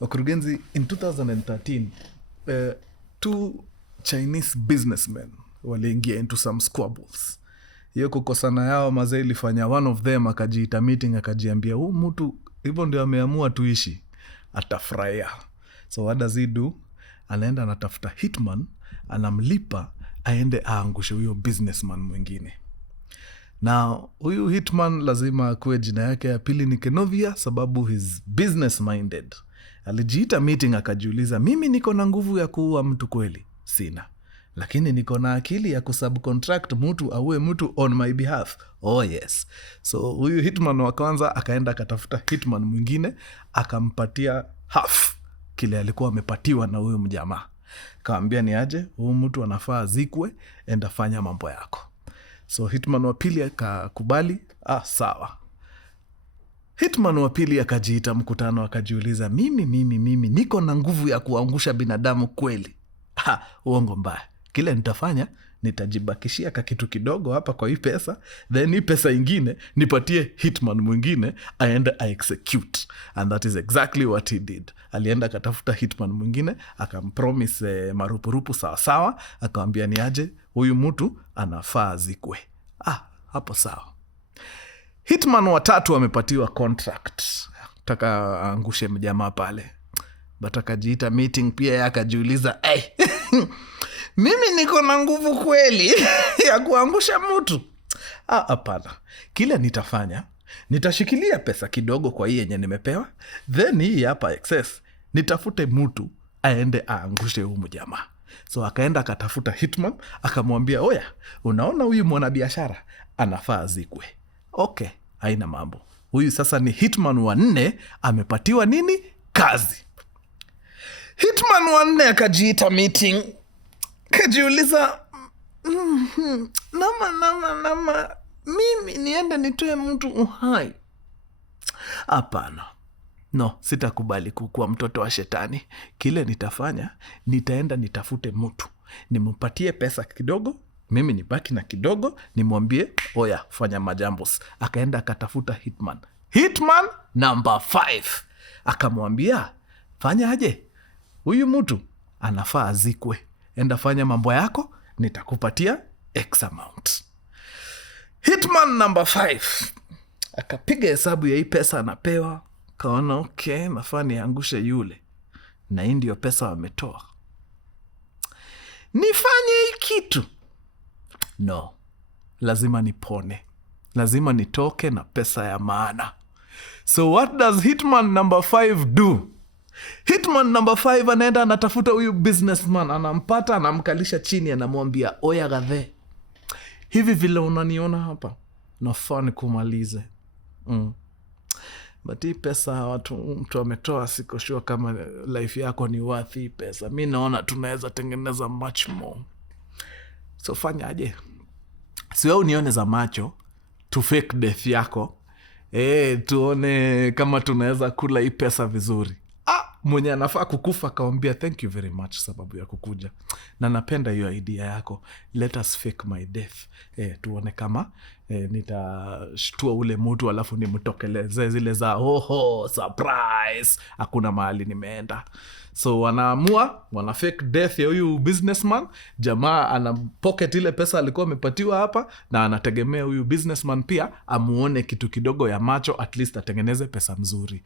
Mkurugenzi, in 2013, two Chinese businessmen waliingia into some squabbles. Hiyo kukosana yao mazee ilifanya one of them akajiita meeting akajiambia mtu hivyo ndio ameamua tuishi, atafurahia. So what does he do? Anaenda anatafuta hitman, anamlipa aende aangushe huyo businessman mwingine. Na huyu hitman lazima akuwe jina yake ya pili ni Kenovia, sababu he's business minded. Alijiita meeting akajiuliza, mimi niko na nguvu ya kuua mtu kweli? Sina. Lakini niko na akili ya kusubcontract mtu auwe mtu on my behalf. Oh yes. So huyu hitman wa kwanza akaenda akatafuta hitman mwingine, akampatia half kile alikuwa amepatiwa na huyu mjamaa. Kaambia ni aje, huyu mtu anafaa zikwe, enda fanya mambo yako. So hitman wa pili akakubali, sawa. Hitman wa pili akajiita mkutano akajiuliza, mimi niko na nguvu ya kuangusha binadamu kweli? Uongo mbaya. Kile nitafanya, nitajibakishia kakitu kidogo hapa kwa hii pesa, then hii pesa ingine nipatie hitman mwingine aende execute. And that is exactly what he did. Alienda akatafuta hitman mwingine, akampromise marupurupu sawa, akamwambia ni aje, huyu mtu anafaa zikwe. Hapo sawa. Hitman wa tatu amepatiwa contract, taka angushe mjamaa pale. But akajiita meeting pia akajiuliza, mimi niko na nguvu kweli ya kuangusha mtu? Hapana. Kile nitafanya, nitashikilia pesa kidogo kwa hii yenye nimepewa, then hii hapa excess nitafute mtu aende aangushe huyu mjamaa. So akaenda akatafuta hitman, akamwambia, oya, unaona huyu mwanabiashara anafaa zikwe. Okay, haina mambo. Huyu sasa ni hitman wa 4, amepatiwa nini? Kazi. Hitman wa 4 akajiita meeting, kajiuliza, nama, mimi niende nitoe mtu uhai? Hapana. No, sitakubali kukuwa mtoto wa shetani. Kile nitafanya, nitaenda nitafute mtu, nimpatie pesa kidogo, mimi nibaki na kidogo, nimwambie, oya, fanya majambos. Akaenda akatafuta hitman. Hitman number 5. Akamwambia, fanya aje? Huyu mtu anafaa zikwe. Enda fanya mambo yako, nitakupatia X amount. Hitman number 5 akapiga hesabu ya hii pesa anapewa, kaona okay, nafaa niangushe yule, na hii ndio pesa wametoa. Nifanye hii kitu? No, lazima nipone, lazima nitoke na pesa ya maana. So what does hitman number 5 do? Hitman number 5 anaenda anatafuta huyu businessman, anampata, anamkalisha chini, anamwambia, oya gadhe, hivi vile unaniona hapa, nafaa nikumalize. But hii pesa mtu ametoa, siko sure kama life yako ni worth hii pesa. Mi naona tunaweza tengeneza much more. So fanya aje? Siwe unione za macho, tu fake death yako. Tuone kama tunaweza kula hii pesa vizuri. Mwenye anafaa kukufa kawambia, thank you very much sababu ya kukuja, na napenda hiyo idea yako, let us fake my death. Tuone kama nitashtua ule mtu alafu nimtokeleze zile za surprise, hakuna mahali nimeenda. So wanaamua, wana fake death ya huyu businessman. Jamaa ana pocket ile pesa alikuwa amepatiwa hapa, na anategemea huyu businessman pia amuone kitu kidogo ya macho, at least atengeneze pesa mzuri.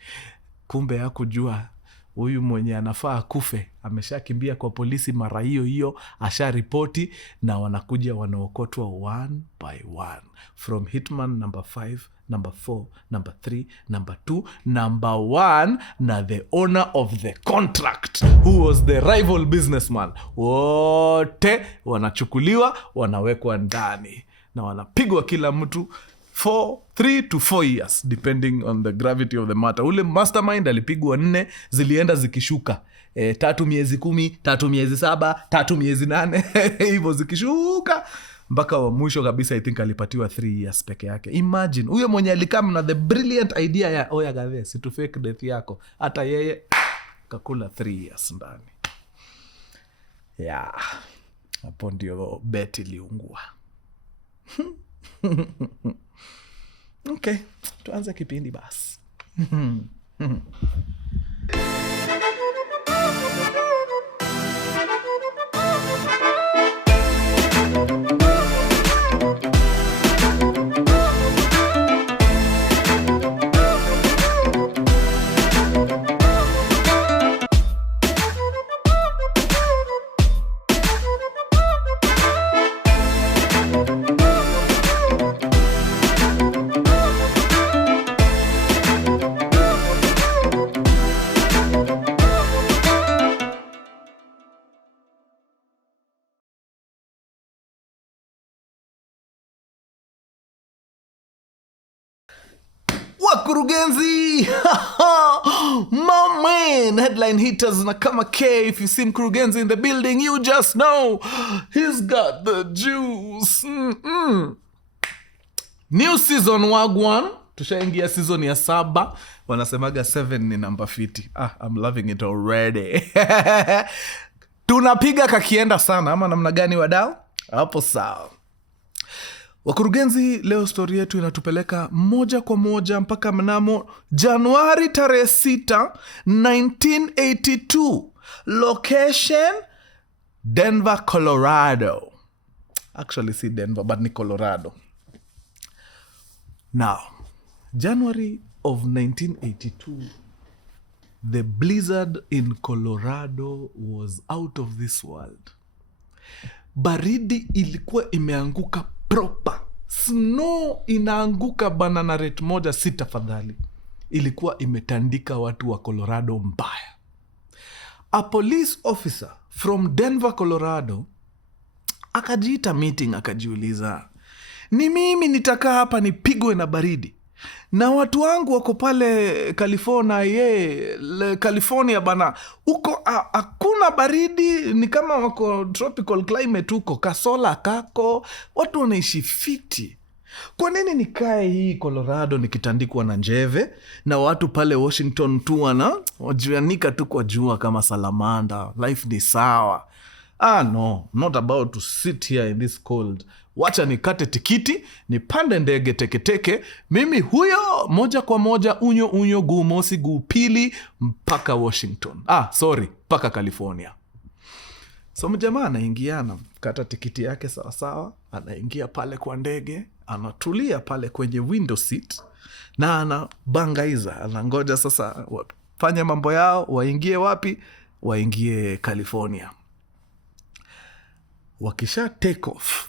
Kumbe hakujua huyu mwenye anafaa kufe ameshakimbia kwa polisi mara hiyo, asha ripoti, na wanakuja wanaokotwa one by one, from hitman number 5, number 4, number 3, number 2, number 1, na the owner of the contract who was the rival businessman. Wote wanachukuliwa, wanawekwa ndani, na wanapigwa kila mtu 3 to 4 years depending on the gravity of the matter. Ule mastermind alipigwa 4, zilienda zikishuka, 3 miezi 10, 3 miezi 7, 3 miezi 8 hivyo zikishuka mpaka wa mwisho kabisa I think alipatiwa 3 years peke yake. Imagine huyo mwenye alikam na the brilliant idea ya oya gadhe, si tu fake death yako, hata yeye kakula 3 years ndani. Hapo ndio bet iliungua. Okay, tuanze kipindi basi. Mkurugenzi. My man, headline hitters na kama K. If you see Mkurugenzi in the building, you just know he's got the juice. New season wagwan. Tushaingia season ya 7. Wanasemaga 7 ni number fiti. I'm loving it already. Tunapiga kakienda sana ama namna gani wadau? Hapo sawa. Wakurugenzi, leo story yetu inatupeleka moja kwa moja mpaka mnamo Januari tarehe 6, 1982. Location Denver, Colorado. Actually see Denver, but ni Colorado. Now, January of 1982, the blizzard in Colorado was out of this world. Baridi ilikuwa imeanguka proper. Snow inaanguka banana rate 1.6 fadhali. Ilikuwa imetandika watu wa Colorado mbaya. A police officer from Denver, Colorado, akajiita meeting akajiuliza, ni mimi nitakaa hapa nipigwe na baridi, na watu wangu wako pale California bana, uko hakuna baridi, ni kama wako tropical climate huko, kasola kako, watu wanaishi fiti. Kwa nini nikae hii Colorado nikitandikwa na njeve, na watu pale Washington tu wajianika tu kwa jua kama salamanda, life ni sawa. No, not about to sit here in this cold. Wacha nikate tikiti, nipande ndege teke, mimi huyo moja kwa moja unyo guu mosi guu pili mpaka Washington. Mpaka California. So mjamaa anaingia na kata tikiti yake sawa, anaingia pale kwa ndege, anatulia pale kwenye window seat na anabangaiza, anangoja sasa wafanye mambo yao, waingie wapi? Waingie California. Wakisha take off,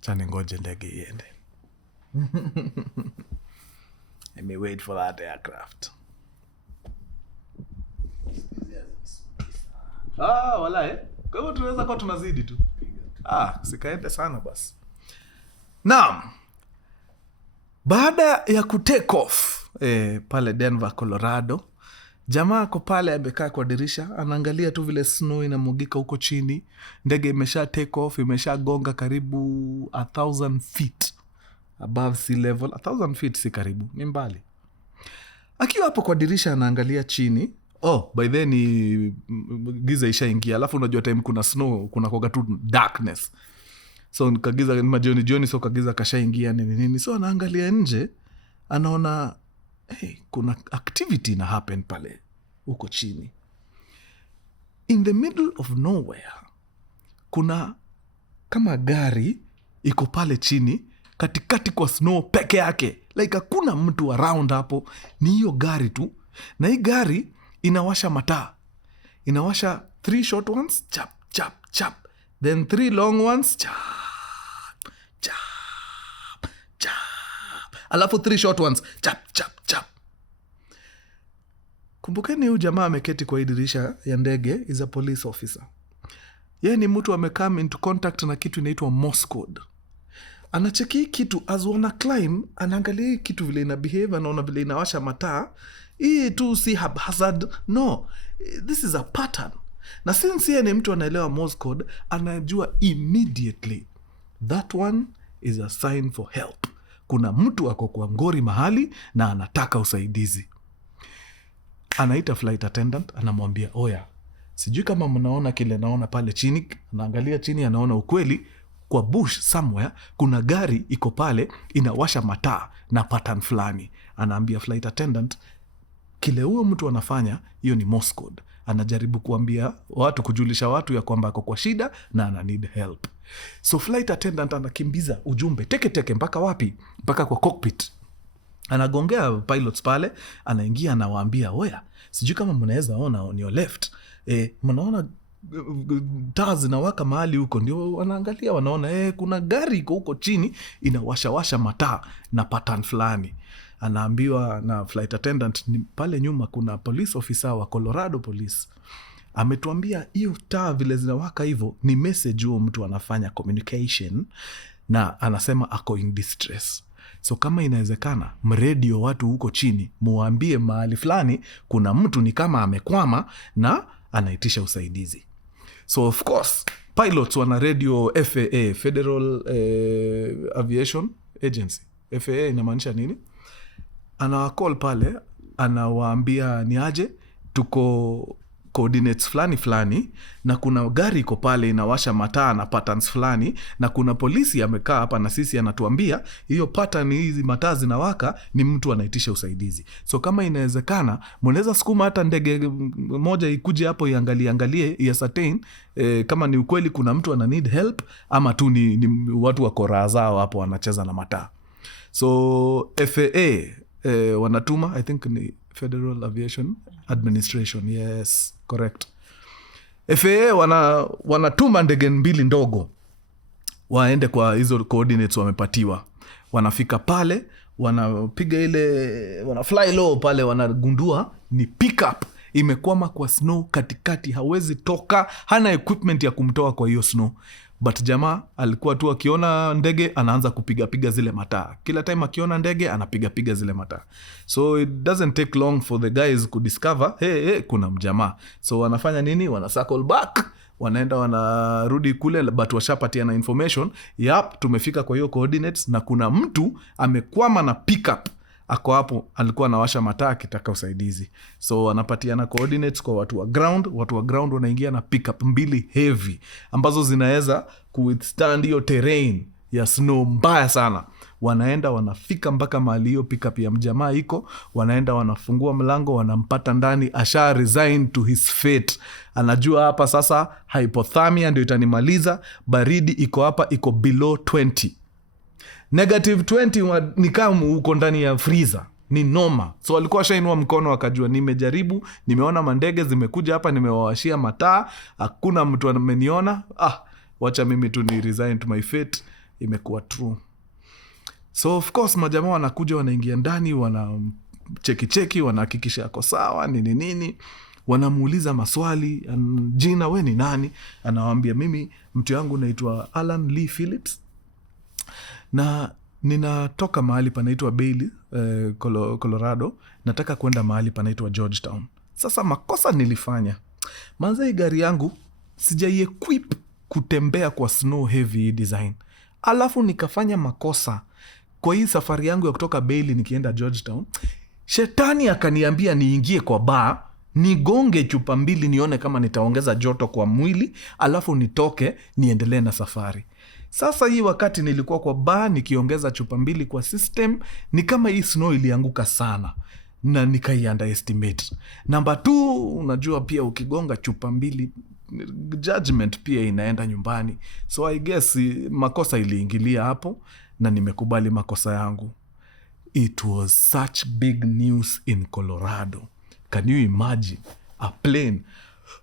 chani ngoje ndege iende. Let me wait for that aircraft. Wala kwa hivyo tunaweza kwa tunazidi tu. Sikaende sana basi. Naam. Baada ya kutake off pale Denver, Colorado, jamaa ako pale amekaa kwa dirisha, anaangalia tu vile snow inamwagika huko chini. Ndege imesha take off, imesha gonga karibu 1,000 feet above sea level. 1,000 feet si karibu, ni mbali. Akiwa hapo kwa dirisha anaangalia chini. By then giza ishaingia. Alafu unajua time kuna snow, kuna kuwaga tu darkness. So kagiza ni majioni, so kagiza kashaingia nini. So anaangalia nje, anaona kuna activity na happen pale uko chini. In the middle of nowhere, kuna kama gari iko pale chini katikati kwa snow peke yake. Like hakuna mtu around hapo, ni hiyo gari tu. Na hii gari inawasha mataa. Inawasha 3 short ones, chap chap chap. Then 3 long ones, chap chap chap. Alafu 3 short ones, chap chap chap. Kumbukeni huyu jamaa ameketi kwa dirisha ya ndege is a police officer. Yeye ni mtu amecome into contact na kitu inaitwa Morse code. Anacheki kitu as wana climb, anaangalia kitu vile ina behave, anaona vile inawasha mataa. Hii tu si hazard. No, this is a pattern. Na since yeye ni mtu anaelewa Morse code, anajua immediately that one is a sign for help. Kuna mtu ako kwa ngori mahali na anataka usaidizi. Anaita flight attendant, anamwambia, oya, sijui kama mnaona kile naona pale chini. Anaangalia chini, anaona ukweli kwa bush somewhere kuna gari iko pale inawasha mataa na pattern fulani. Anaambia flight attendant, kile huyo mtu anafanya, hiyo ni Morse code. Anajaribu kuambia watu, kujulisha watu ya kwamba ako kwa shida na ana need help. So flight attendant anakimbiza ujumbe teke mpaka wapi? Mpaka kwa cockpit. Anagongea pilots pale, anaingia anawaambia, oya, sijui kama mnaweza ona on your left. Mnaona taa zinawaka mahali huko. Ndio wanaangalia, wanaona kuna gari iko huko chini inawasha mataa na pattern fulani. Anaambiwa na flight attendant, pale nyuma kuna police officer wa Colorado police. Ametuambia hiyo taa vile zinawaka hivyo ni message huo mtu anafanya communication, na anasema ako in distress. So kama inawezekana, mredio watu huko chini, muambie mahali fulani kuna mtu ni kama amekwama na anaitisha usaidizi. So of course pilots wana radio FAA, Federal Aviation Agency. FAA inamaanisha nini? Anawacall pale, anawaambia ni aje, tuko coordinates fulani na kuna gari iko pale inawasha mataa na patterns fulani, na kuna polisi amekaa hapa na sisi anatuambia hiyo pattern, hizi mataa zinawaka, ni mtu anaitisha usaidizi. So kama inawezekana, mnaweza sukuma hata ndege moja ikuje hapo iangalie ascertain kama ni ukweli kuna mtu ana need help ama tu ni watu wako raha zao hapo wanacheza na mataa. So FAA wanatuma, I think ni Federal Aviation Administration. Yes, correct. FAA wanatuma ndege 2 ndogo waende kwa hizo coordinates wamepatiwa. Wanafika pale, wanapiga ile, wana fly low pale, wanagundua ni pickup imekwama kwa snow katikati, hawezi toka, hana equipment ya kumtoa kwa hiyo snow. But jamaa alikuwa tu akiona ndege anaanza kupiga zile mataa. Kila time akiona ndege anapiga zile mataa. So it doesn't take long for the guys to discover hey, kuna mjamaa. So wanafanya nini? Wana circle back, wanaenda wanarudi kule, but washapatia na information, yap, tumefika kwa hiyo coordinates na kuna mtu amekwama na pickup ako hapo, alikuwa anawasha mataa akitaka usaidizi. So wanapatiana coordinates kwa watu wa ground wanaingia na pickup 2 heavy ambazo zinaweza kuwithstand hiyo terrain ya snow mbaya sana. Wanaenda wanafika mpaka mahali hiyo pickup ya mjamaa iko, wanaenda wanafungua mlango, wanampata ndani, asha resign to his fate. Anajua hapa sasa hypothermia ndio itanimaliza, baridi iko hapa, iko below 20. Negative 20 ni kama uko ndani ya freezer, ni noma. So alikuwa shainua mkono akajua, nimejaribu, nimeona mandege zimekuja hapa, nimewawashia mataa, hakuna mtu ameniona, wacha mimi tu ni resign to my fate. Imekuwa true. So of course majamaa wanakuja, wanaingia ndani, wana cheki, wanahakikisha yako sawa, nini. Wanamuuliza maswali, jina, we ni nani? Anawaambia mimi mtu yangu naitwa Alan Lee Phillips na ninatoka mahali panaitwa Bailey, Colorado, nataka kwenda mahali panaitwa Georgetown. Sasa makosa nilifanya, manze gari yangu sijai-equip kutembea kwa snow heavy design. Alafu nikafanya makosa kwa hii safari yangu ya kutoka Bailey nikienda Georgetown. Shetani akaniambia niingie kwa bar, nigonge chupa 2 nione kama nitaongeza joto kwa mwili, alafu nitoke niendelee na safari. Sasa hii wakati nilikuwa kwa bar nikiongeza chupa 2 kwa system, ni kama hii snow ilianguka sana na nikai-underestimate. Number 2, unajua pia ukigonga chupa 2 judgment pia inaenda nyumbani. So I guess makosa iliingilia hapo na nimekubali makosa yangu. It was such big news in Colorado. Can you imagine a plane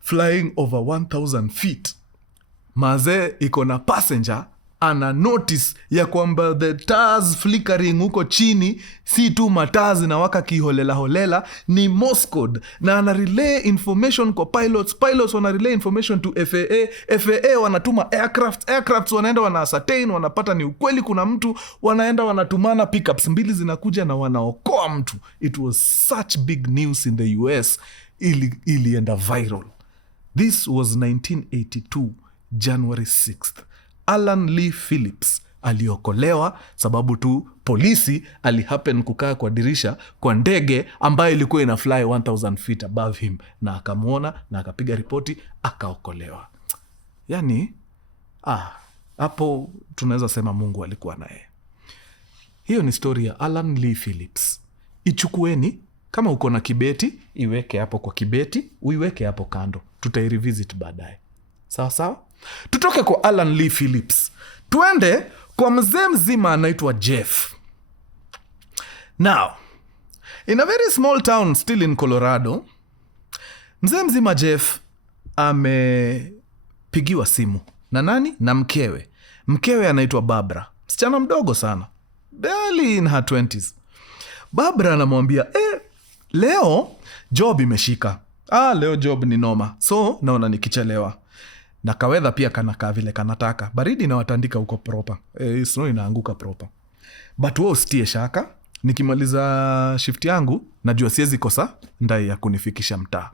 flying over 1,000 feet? Maze iko na passenger ana notice ya kwamba the stars flickering huko chini si tu mataa zinawaka kiholela, ni Morse code, na ana relay information kwa pilots wana relay information to FAA wanatuma aircrafts wanaenda wana ascertain, wanapata ni ukweli kuna mtu, wanaenda wanatumana pickups 2 zinakuja na wanaokoa mtu. It was such big news in the US, ilienda viral. This was 1982 January 6th. Alan Lee Phillips aliokolewa sababu tu polisi alihappen kukaa kwa dirisha kwa ndege ambayo ilikuwa ina fly 1,000 feet above him, na akamuona na akapiga ripoti, akaokolewa. Yani hapo tunaweza sema Mungu alikuwa naye. Hiyo ni story ya Alan Lee Phillips. Ichukueni, kama uko na kibeti, iweke hapo kwa kibeti, uiweke hapo kando. Tutai-revisit baadaye. Sawa? Tutoke kwa Alan Lee Phillips, tuende kwa mzee mzima anaitwa Jeff. Now, in a very small town still in Colorado, mzee mzima Jeff amepigiwa simu na nani? Na mkewe anaitwa Barbara, msichana mdogo sana, barely in her 20s. Barbara anamwambia leo job imeshika. Leo job ni noma, so naona nikichelewa. Na kawedha pia kanakaa vile kanataka, baridi na watandika huko proper, snow inaanguka proper. but wewe usitie shaka, nikimaliza shift yangu najua siwezi kosa ndai ya kunifikisha mtaa.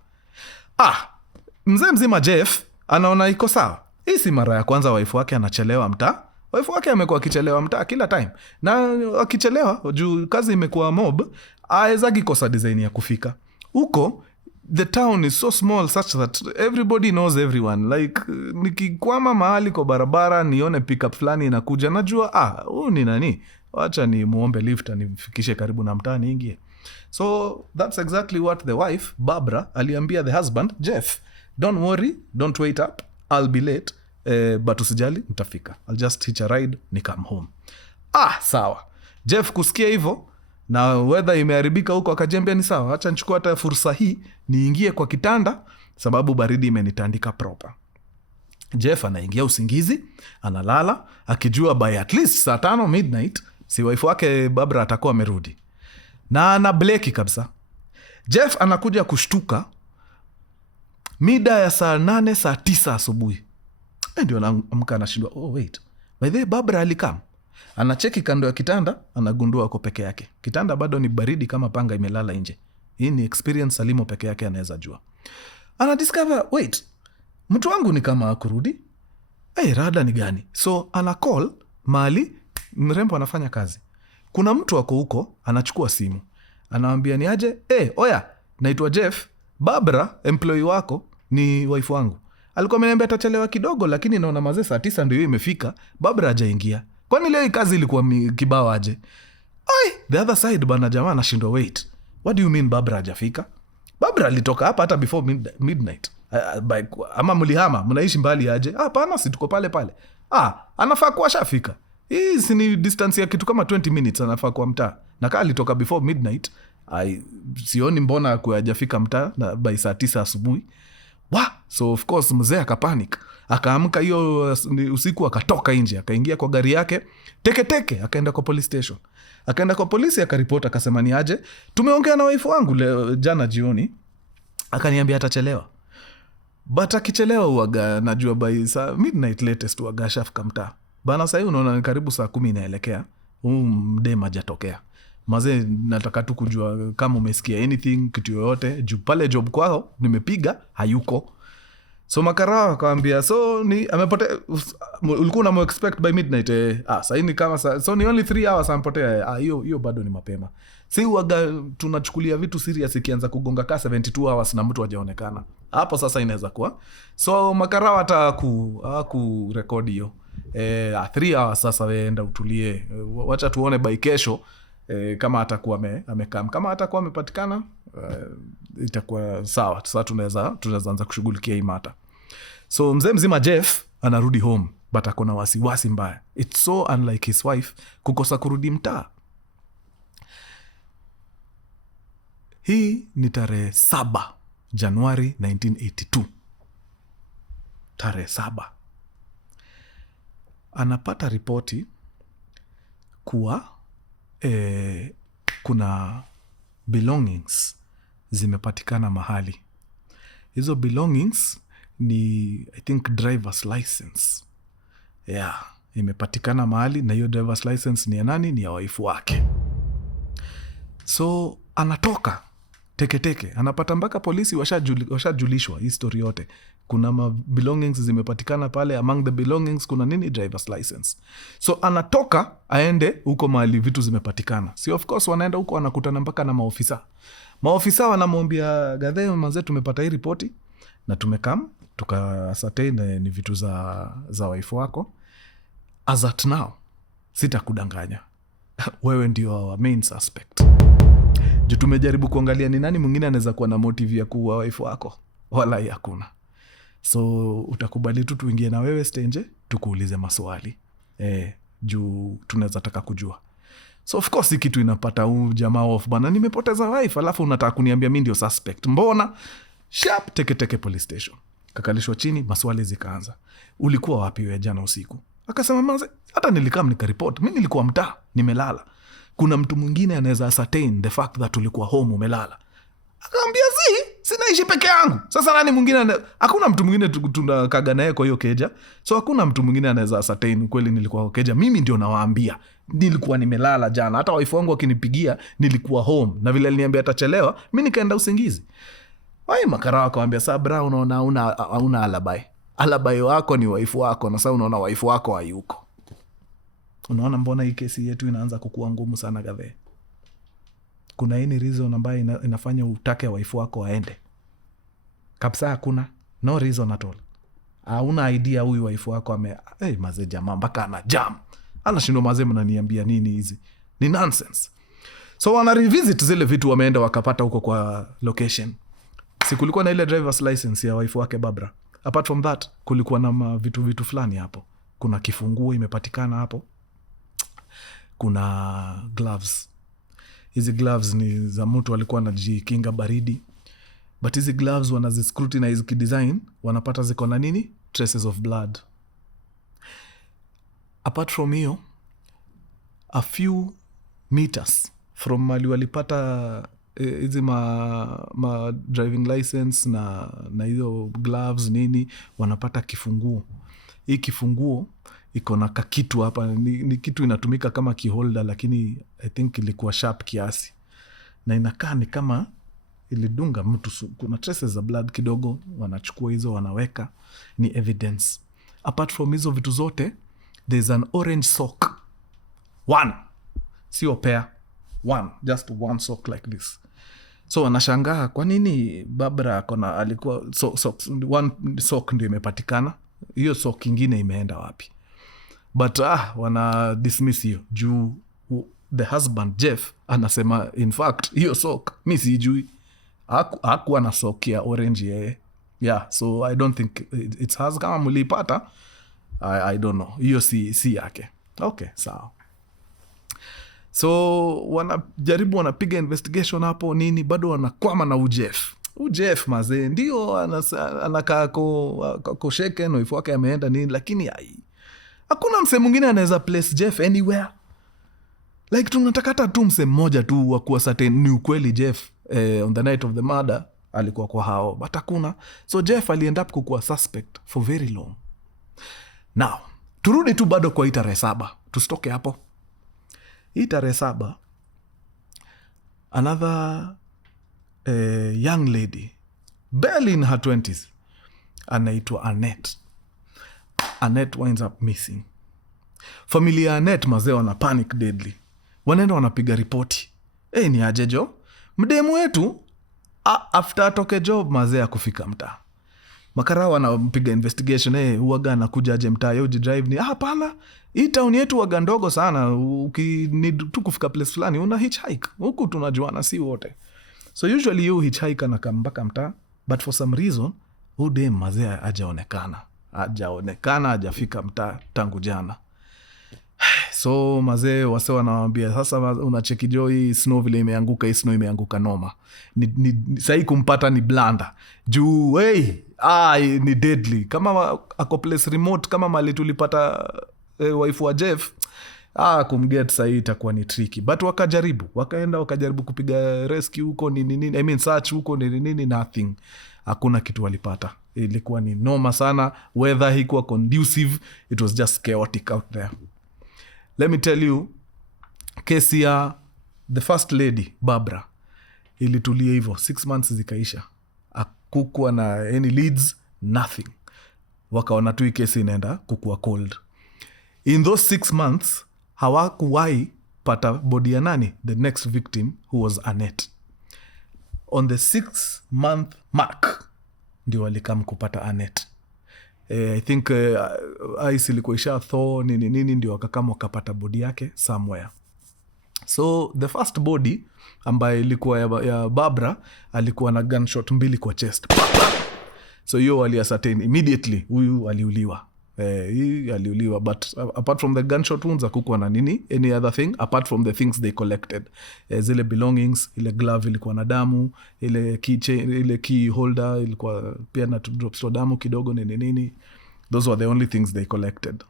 Mzee mzima Jeff anaona iko sawa. Hii si mara ya kwanza wife wake anachelewa mtaa. Wife wake amekuwa akichelewa mtaa kila time, na akichelewa juu kazi imekuwa mob, aezagi kosa design ya kufika huko. The town is so small such that everybody knows everyone. Like nikikwama mahali kwa barabara nione pickup fulani inakuja, najua huyu ni nani, wacha ni muombe lift anifikishe karibu na mtaa niingie. So that's exactly what the wife Barbara aliambia the husband Jeff, don't worry, don't wait up, I'll be late, but usijali nitafika, I'll just hitch a ride ni come home. Sawa. Jeff kusikia hivyo na weather imeharibika huko, akajembea ni sawa, acha nichukue hata fursa hii niingie kwa kitanda sababu baridi imenitandika proper. Jeff anaingia usingizi, analala akijua by at least saa 5 midnight si wife wake Barbara atakuwa amerudi, na ana bleki kabisa. Jeff anakuja kushtuka mida ya saa 8 saa 9 asubuhi. Ndio anaamka anashindwa, wait, by the way Barbara alikam. Anacheki kando ya kitanda, anagundua ako peke yake. Kitanda bado ni baridi kama panga imelala nje. Hii ni experience Salimo peke yake anaweza jua. Anadiscover, wait, mtu wangu ni kama hakurudi. Rada ni gani? So ana call mahali mrembo anafanya kazi. Kuna mtu wako huko, anachukua simu, anawambia ni aje, oya, naitwa Jeff, Barbara employee wako ni wife wangu. Alikuwa ameniambia atachelewa kidogo, lakini naona mazee saa 9 ndio imefika, Barbara hajaingia. Kwani leo kazi ilikuwa kibao aje? The other side bana, jamaa anashindwa, wait, what do you mean Barbara hajafika? Barbara alitoka hapa hata before midnight. Ama mlihama, mnaishi mbali aje? Hapana, si tuko pale pale. Anafaa kuwa shafika. Hii si ni distance ya kitu kama 20 minutes anafaa kwa mtaa. Na kaa alitoka before midnight, sioni mbona kwa hajafika mtaa na by saa 9 asubuhi. So of course mzee akapanic. Akaamka hiyo usiku, akatoka nje, akaingia kwa gari yake teke, akaenda kwa police station. Akaenda kwa polisi, akaripota, akasema ni aje, tumeongea na wife wangu jana jioni, akaniambia atachelewa. But akichelewa uaga najua by midnight latest uaga shafika mtaa. Bana sasa unaona karibu saa 10 inaelekea, mdema hajatokea. Mazee nataka tu kujua kama umesikia anything, kitu yoyote, juu pale job kwao nimepiga hayuko. So makarawa akamwambia, so ni amepotea, ulikuwa unamo expect by midnight. Sasa ni kama so ni only 3 hours amepotea. Hiyo bado ni mapema. Si uaga tunachukulia vitu serious ikianza kugonga ka 72 hours na mtu hajaonekana. Hapo sasa inaweza kuwa. So makarawa hata ku record hiyo. 3 hours sasa weenda utulie. Wacha tuone by kesho kama atakuwa amekam. Kama atakuwa amepatikana itakuwa sawa. Sasa tunaweza anza kushughulikia hii mata. So mzee mzima Jeff anarudi home, but akona wasiwasi mbaya. It's so unlike his wife kukosa kurudi mtaa. Hii ni tarehe 7 Januari 1982. Tarehe 7 anapata ripoti kuwa kuna belongings zimepatikana mahali. Hizo belongings ni I think driver's license. Imepatikana mahali, na hiyo driver's license ni ya nani? Ni ya wife wake. So anatoka teke, anapata mpaka polisi washajulishwa hii story yote. Kuna belongings zimepatikana pale, among the belongings kuna nini? Driver's license. So anatoka aende huko mahali vitu zimepatikana. Si of course wanaenda huko, wanakutana mpaka na maofisa wanamwambia, Gatheo manze, tumepata hii ripoti na tumekam tukaascertain ni vitu za wife wako. As at now sitakudanganya, wewe ndio our main suspect. Juu tumejaribu kuangalia ni nani mwingine anaweza kuwa na motive ya kuua wife wako, wala hakuna. So utakubali tu tuingie na wewe stage tukuulize maswali juu tunaweza taka kujua. So of course kitu inapata jamaa off bana, nimepoteza wife alafu unataka kuniambia mimi ndio suspect. Mbona? Sharp teke police station. Kakalishwa chini, maswali zikaanza. Ulikuwa wapi wewe jana usiku? Akasema manze, hata nilikam nikaripoti, mimi nilikuwa mtaa nimelala. Kuna mtu mwingine anaweza ascertain the fact that ulikuwa home umelala. Akamwambia sinaishi peke yangu. Sasa nani mwingine? Hakuna mtu mwingine tunakaga naye kwa hiyo keja, so hakuna mtu mwingine anaweza ascertain kweli nilikuwa kwa keja. Mimi ndio nawaambia nilikuwa nimelala jana. Hata wife wangu akinipigia nilikuwa home, na vile aliniambia atachelewa, mimi nikaenda usingizi. Wai makara akamwambia, Sabra, unaona una alibi wako ni wife wako, na sasa unaona wife wako hayuko. Unaona mbona hii kesi yetu inaanza kukua ngumu sana Gathe? Kuna any reason ambayo inafanya utake wife wako aende? Kabisa hakuna. No reason at all. Hauna idea huyu wife wako maze jamaa mpaka ana jam. Anashindwa maze mnaniambia nini hizi? Ni nonsense. So wana revisit zile vitu wameenda wakapata huko kwa location. Si kulikuwa na ile driver's license ya wife wake Barbara. Apart from that, kulikuwa na vitu fulani hapo. Kuna kifunguo imepatikana hapo. Kuna gloves. Hizi gloves ni za mtu alikuwa anajikinga baridi. But hizi gloves wanaziscrutinize kidesign, wanapata ziko na nini? Traces of blood. Apart from hiyo, a few meters from mali walipata hizi ma driving license na hizo gloves nini, wanapata kifunguo. Hii kifunguo iko na kakitu hapa, ni kitu inatumika kama keyholder, lakini I think ilikuwa sharp kiasi. Na inakaa ni kama ilidunga mtu. Kuna traces za blood kidogo, wanachukua hizo wanaweka, ni evidence. Apart from hizo vitu zote, there's an orange sock. One. Sio pair. One. Just one sock like this. So wanashangaa kwa nini Barbara alikuwa one sock ndio imepatikana. Hiyo sock ingine imeenda wapi? But wana dismiss hiyo juu the husband Jeff anasema in fact hiyo sock mimi sijui. Hakuwa na sock ya orange yeye. Yeah, so I don't think it's hers. Kama mlipata I don't know. Hiyo si yake. Okay, sawa. So wanapiga investigation hapo nini, bado wanakwama na Jeff mazee ndio anakaa ko shake no ifu wake ameenda nini, lakini hakuna mse mwingine anaweza place Jeff anywhere. Like tunatakata tu mse mmoja tu wa kuwa certain ni ukweli Jeff on the night of the murder alikuwa kwa hao, but hakuna. So Jeff aliend up kukuwa suspect for very long. Now turudi tu bado kwa tarehe 7, tusitoke hapo. Tarehe 7 another young lady barely in her 20s anaitwa Annette winds up missing. Familia ya Annette mazee wana panic deadly. Wanaenda wanapiga ripoti. Ni ajejo mdemu wetu after atoke job mazee ya kufika mtaa. Makara wanapiga investigation. Huwaga anakuja aje mtaa ya drive ni hapana, hii town yetu huwaga ndogo sana, need tu kufika place fulani una hitchhike. Huku tunajuana si wote. So usually you hitchhike na mpaka mtaa, but for some reason dem mazee hajaonekana hajafika mtaa tangu jana. So mazee wase wanawambia sasa unacheki hii snow vile imeanguka, hii snow imeanguka noma. Sahi kumpata ni blanda. Juu ni deadly. Kama ako place remote kama mali tulipata wife wa Jeff, kumget sahi itakuwa ni tricky. But wakajaribu kupiga rescue huko nini, I mean search huko nini, nothing. Hakuna kitu walipata. Ilikuwa ni noma sana. Weather haikuwa conducive. It was just chaotic out there. Let me tell you, kesi ya the first lady Barbara ilitulia hivyo 6 months zikaisha. Hakukuwa na any leads, nothing. Wakaona tu kesi inaenda kukua cold. In those 6 months hawakuwahi pata body ya nani, the next victim, who was Annette. On the 6 month mark ndio walikam kupata Annette. I think ice ilikuwa isha thaw nini ndio wakakama wakapata body yake somewhere. So the first body ambaye ilikuwa ya Barbara alikuwa na gunshot 2 kwa chest. So hiyo waliascertain immediately huyu aliuliwa. Aliuliwa, but apart from the gunshot wounds hakukuwa na nini any other thing apart from the things they collected. Zile belongings, ile glove ilikuwa na damu, ile keychain, ile key holder ilikuwa pia na drops wa damu kidogo nini. Those were the only things they collected.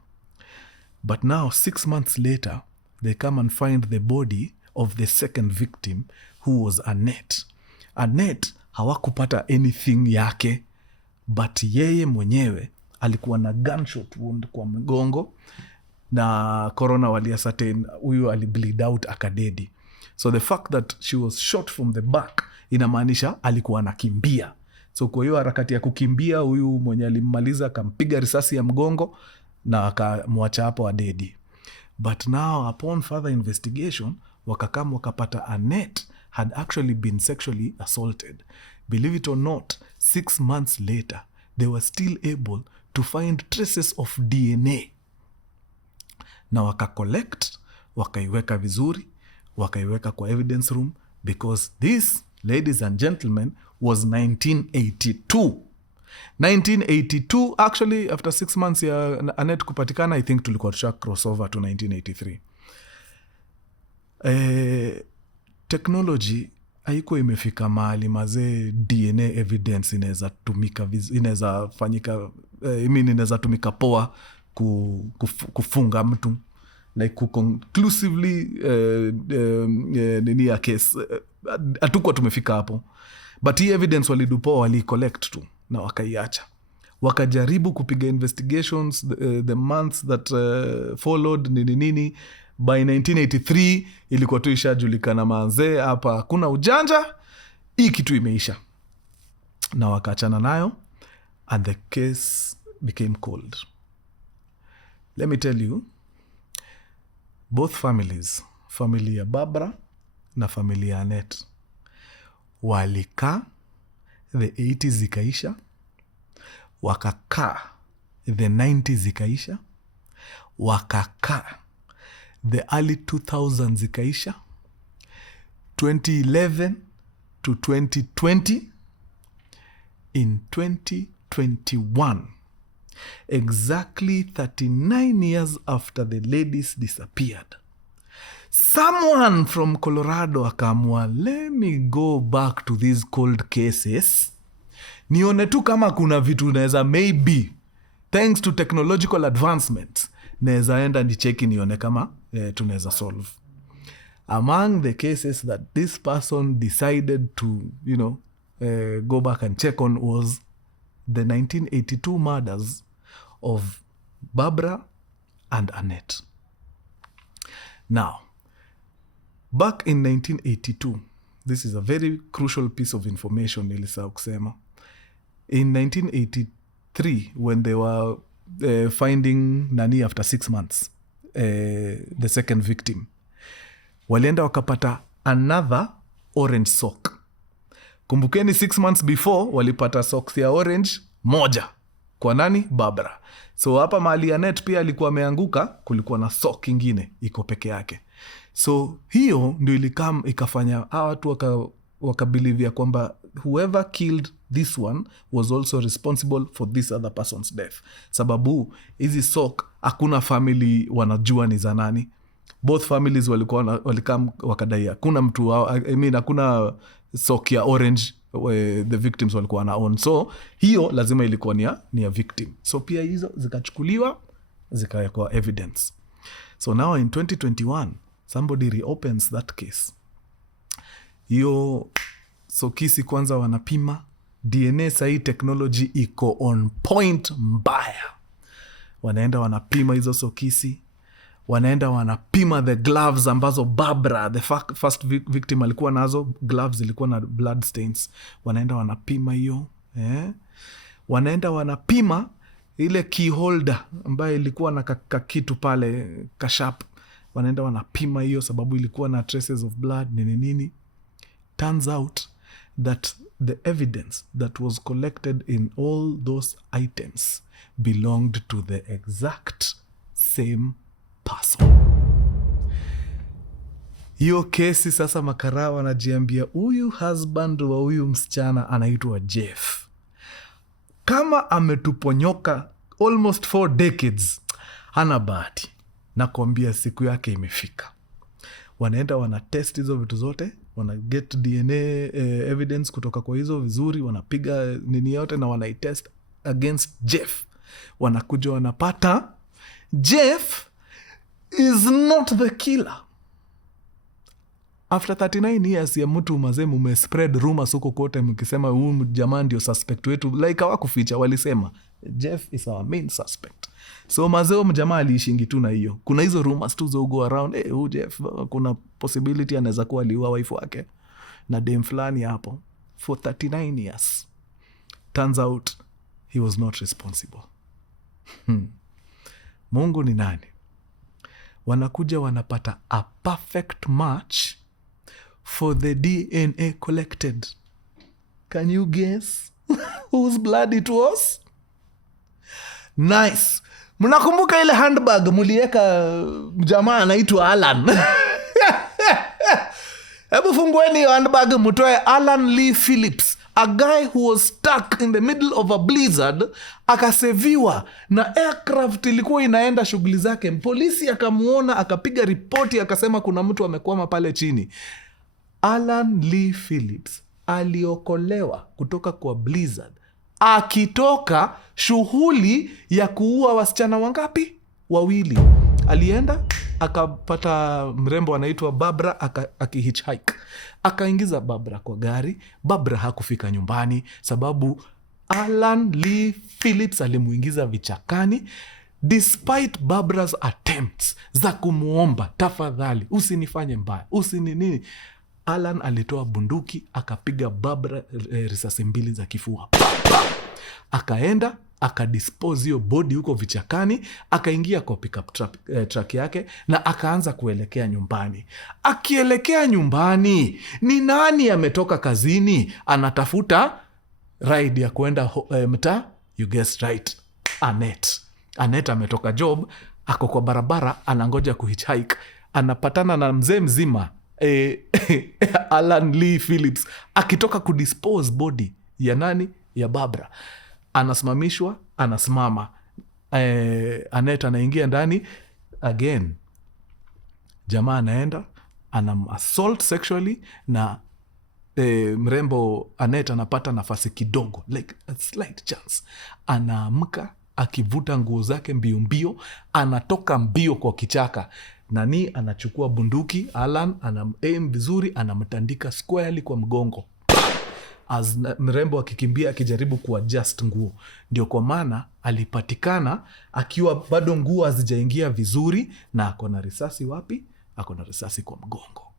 But now 6 months later they come and find the body of the second victim, who was Annette. Annette hawakupata anything yake, but yeye mwenyewe alikuwa na gunshot wound kwa mgongo, na corona waliascertain huyu alibleed out akadedi. So the fact that she was shot from the back inamaanisha alikuwa anakimbia. So kwa hiyo harakati ya kukimbia, huyu mwenye alimmaliza akampiga risasi ya mgongo na akamwacha hapo adedi. But now upon further investigation, wakapata Annette had actually been sexually assaulted. Believe it or not, 6 months later, they were still able to find traces of DNA. Na wakacollect, wakaiweka vizuri, wakaiweka kwa evidence room, because this, ladies and gentlemen, was 1982. 1982, actually, after 6 months ya Annette kupatikana, I think tulikuwa tusha crossover to 1983. Technology haiko imefika mahali mazee DNA evidence inaweza tumika, inaweza fanyika, inaweza tumika poa kufunga mtu, like conclusively nini ya case. Hatukuwa tumefika hapo, but hii evidence walidupoa, wali-collect tu na wakaiacha. Wakajaribu kupiga investigations the months that followed nini. By 1983 ilikuwa tu ishajulikana manzee hapa kuna ujanja, hii kitu imeisha, na wakaachana nayo, and the case became cold. Let me tell you, both families, family ya Barbara na family ya Annette, walikaa, the 80s zikaisha, wakakaa, the 90s zikaisha, wakakaa, the early 2000s zikaisha, 2011 to 2020. In 2021, exactly 39 years after the ladies disappeared, someone from Colorado akaamua, let me go back to these cold cases, nione tu kama kuna vitu naweza, maybe thanks to technological advancements, naweza enda nicheki nione kama tunaweza solve. Among the cases that this person decided to, go back and check on was the 1982 murders of Barbara and Annette. Now, back in 1982, this is a very crucial piece of information nilisahau kusema. In 1983, when they were finding Nani after 6 months, the second victim, walienda wakapata another orange sock. Kumbukeni 6 months before walipata socks ya orange moja kwa nani? Barbara. So hapa mahali Annette pia alikuwa ameanguka, kulikuwa na sock ingine iko peke yake. So hiyo ndio ikafanya hawa watu wakabilivia kwamba whoever killed this one was also responsible for this other person's death. Sababu hizi sock hakuna family wanajua ni za nani. Both families walikam wakadai hakuna mtu, hakuna sock ya orange the victims walikuwa na own. So hiyo lazima ilikuwa ni ya victim. So pia hizo zikachukuliwa, zikawekwa evidence. So now in 2021 somebody reopens that case. Hiyo so kisi kwanza wanapima DNA. Sahi technology iko on point mbaya. Wanaenda wanapima hizo sokisi, wanaenda wanapima the gloves ambazo Barbara, the first victim, alikuwa nazo. Gloves ilikuwa na blood stains. Wanaenda wanapima hiyo, wanaenda wanapima ile key holder ambayo ilikuwa na kakitu pale kashap. Wanaenda wanapima hiyo sababu ilikuwa na traces of blood nini. Turns out that the evidence that was collected in all those items belonged to the exact same person. Hiyo kesi sasa makara wanajiambia huyu husband wa huyu msichana anaitwa Jeff, kama ametuponyoka almost 4 decades, hana bahati. Nakwambia siku yake imefika. Wanaenda wanatest hizo vitu zote, wana get DNA evidence kutoka kwa hizo vizuri, wanapiga nini yote na wanaitest against Jeff. Wanakuja wanapata Jeff is not the killer. after 39 years ya mtu mazee mumespread rumors huko kote mkisema huyu jamaa ndio suspect wetu, like hawakuficha, walisema Jeff is our main suspect. So mazee mjamaa aliishingi tu na hiyo. Kuna hizo rumors tu zo go around, huyu Jeff kuna possibility anaweza kuwa aliua wife wake na dem fulani hapo for 39 years. Turns out he was not responsible. Mungu ni nani? Wanakuja wanapata a perfect match for the DNA collected. Can you guess whose blood it was? Nice. Mnakumbuka ile handbag mulieka jamaa anaitwa Alan? Hebu fungueni handbag mtoe Alan Lee Phillips, a guy who was stuck in the middle of a blizzard, akaseviwa na aircraft ilikuwa inaenda shughuli zake. Polisi akamuona, akapiga ripoti, akasema kuna mtu amekwama pale chini. Alan Lee Phillips aliokolewa kutoka kwa blizzard akitoka shughuli ya kuua wasichana wangapi? 2. Alienda akapata mrembo anaitwa Barbara, akihitchhike. Akaingiza Barbara kwa gari. Barbara hakufika nyumbani sababu Alan Lee Phillips alimuingiza vichakani, despite Barbara's attempts za kumuomba, tafadhali usinifanye mbaya, usinini. Alan alitoa bunduki akapiga Barbara risasi 2 za kifua. Akaenda akadispose hiyo body huko vichakani, akaingia kwa pickup truck yake na akaanza kuelekea nyumbani. Akielekea nyumbani, ni nani ametoka kazini anatafuta ride ya kuenda mtaa? You guessed right, Annette ametoka job, ako kwa barabara anangoja kuhitchhike. Anapatana na mzee mzima Alan Lee Phillips akitoka kudispose body ya nani? Ya Barbara. Anasimamishwa, anasimama. Annette anaingia ndani again. Jamaa anaenda assault sexually na mrembo Annette anapata nafasi kidogo, like a slight chance. Anaamka akivuta nguo zake mbio mbio, anatoka mbio kwa kichaka. Nani anachukua bunduki, Alan aim vizuri, anamtandika squarely kwa mgongo. As mrembo akikimbia akijaribu kuadjust nguo. Ndio kwa maana alipatikana akiwa bado nguo hazijaingia vizuri na akona risasi wapi? Akona risasi kwa mgongo.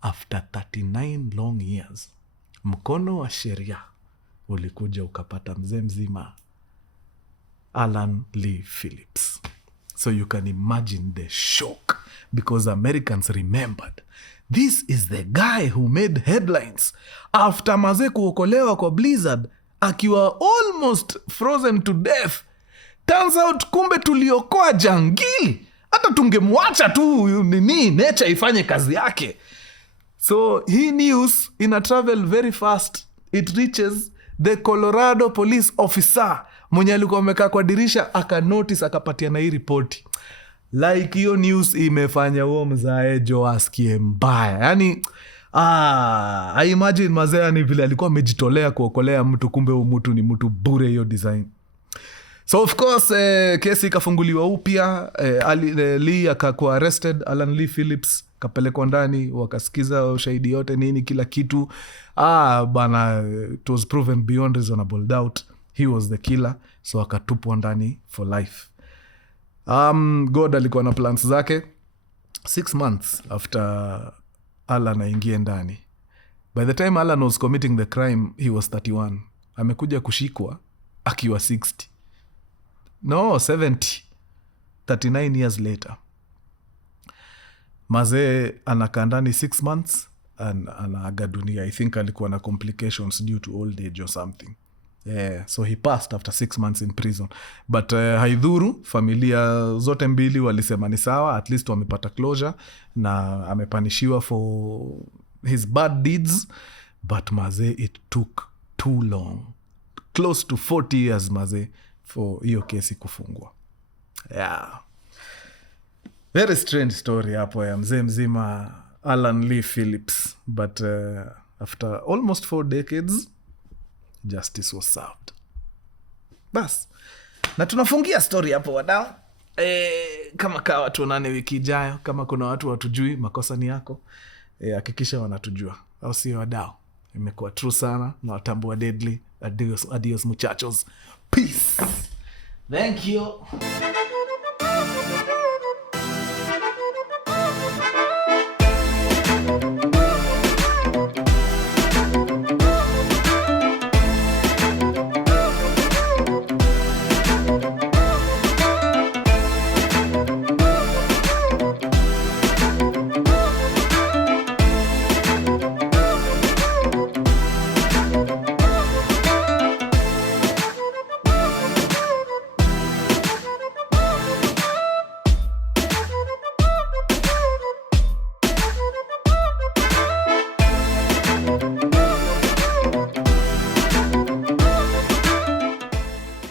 After 39 long years, mkono wa sheria ulikuja ukapata mzee mzima Alan Lee Phillips. So you can imagine the shock, because Americans remembered this is the guy who made headlines after maze kuokolewa kwa blizzard akiwa almost frozen to death. Turns out kumbe tuliokoa jangili, hata tungemwacha tu nini nature ifanye kazi yake. So he news ina travel very fast. It reaches the Colorado police officer mwenye alikuwa amekaa kwa dirisha, akanotice, akapatia na hii ripoti. Like hiyo news imefanya huo mzae jo asikie mbaya. Yani I imagine mazea ni vile alikuwa amejitolea kuokolea mtu, kumbe mtu ni mtu bure hiyo design. So of course kesi ikafunguliwa upya. Lee akakuwa arrested, Alan Lee Phillips kapelekwa ndani, wakasikiza ushahidi yote nini kila kitu. Bana, it was proven beyond reasonable doubt he was the killer, so akatupwa ndani for life. God alikuwa na plans zake. 6 months after Alan aingie ndani, by the time Alan was committing the crime he was 31. Amekuja kushikwa akiwa 60. No, 70. 39 years later. Mazee anakaa ndani 6 months and anaaga dunia. I think alikuwa na complications due to old age or something. Yeah, so he passed after 6 months in prison. But haidhuru, familia zote mbili walisema ni sawa, at least wamepata closure na amepanishiwa for his bad deeds. But mazee, it took too long, close to 40 years mazee, for hiyo kesi kufungwa. Yeah, very strange story hapo ya mzee mzima Alan Lee Phillips. But after almost 4 decades justice was served. Bas, na tunafungia story hapo wadau. Kama kaa watu onane wiki ijayo. Kama kuna watu watujui, makosa ni yako. Hakikisha wanatujua, au sio wadau? Imekuwa true sana na watambua deadly. Adios muchachos, peace, thank you.